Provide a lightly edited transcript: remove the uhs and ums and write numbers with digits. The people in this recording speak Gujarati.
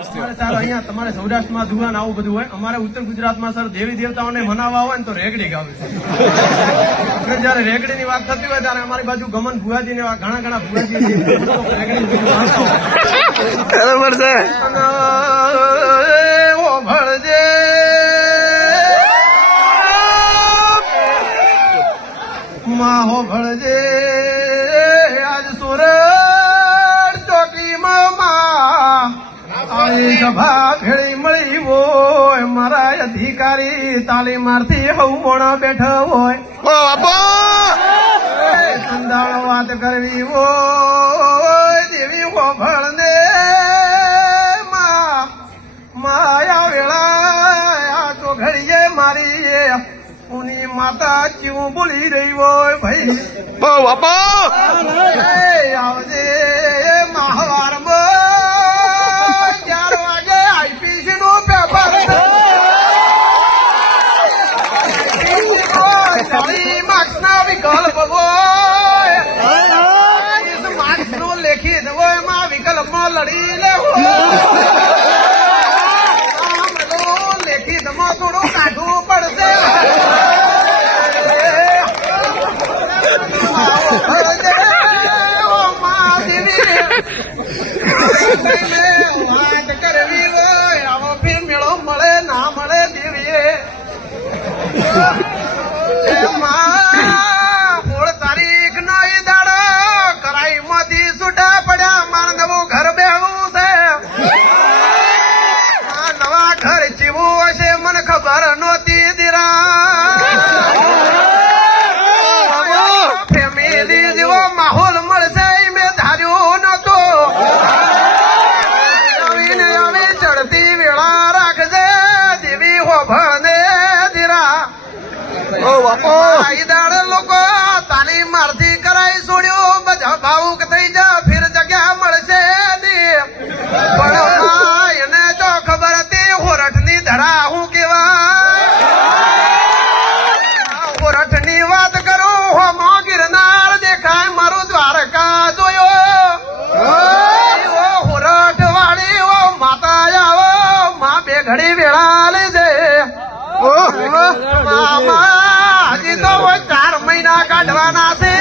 તમારે સૌરાષ્ટ્રમાં ધુવાન આવું બધું હોય, અમારે ઉત્તર ગુજરાતમાં સર દેવી દેવતાઓને મનાવવા હોય ને તો રેગડી ગાવે છે. જયારે રેગડી ની વાત થતી હોય ત્યારે અમારી બાજુ ગમન ભુવાજી ને ઘણા ભુવાજી બરાબર છે. ભળજે માહો ભળજે આજ સુરત ચોકીમાં સભા ભેળી મળી હોય, મારા અધિકારી તાલીમાર્થી હવ મોણા બેઠા હોય, સંદાળ વાત કરવી હોય દેવી હો ભળને માયા વેળા તો ઘડીએ મારી ઉની માતા ચીવું બોલી રહી હોય ભાઈ આવજે મહાવારમાં 4 વાગે આઈપીસી નું પેપર માર્ક્સ ના વિકલ્પ હોય, માર્ક્સ નું લેખિત હોય એમાં વિકલ્પમાં લડી લેવું લેખિતમાં થોડું કાઢવું પડશે. વાત કરવી હોય આવો ફી મેળો મળે ના મળે દેવીએ 16 તારીખ નો ઈ દાડો કરાઈ માંથી છૂટા પડ્યા, મારે નવું ઘર બેહવું છે. નવા ઘર જીવું હશે મને ખબર નહોતી દીરા ફેમિલી જેવો માહોલ મળશે મેં ધાર્યું નતો. આવી ચડતી વેળા રાખજે દેવી હોભળને દીરા. દાડે લોકો તાલીમ મારથી કરાઈ છોડ્યું, બધા ભાવુક થઈ જા ફિર જગ્યા મળશે પણ એને તો ખબર હતી હોરઠ ની ધરા હું કેવાય. હોરઠ ની વાત કરું હોમો ગિરનાર દેખાય મારું દ્વારકા જોયો. હોરઠ વાળી ઓ માતા આવો માં બે ઘડી વેળા લેજે. હજી તો 4 મહિના કાઢવાના છે.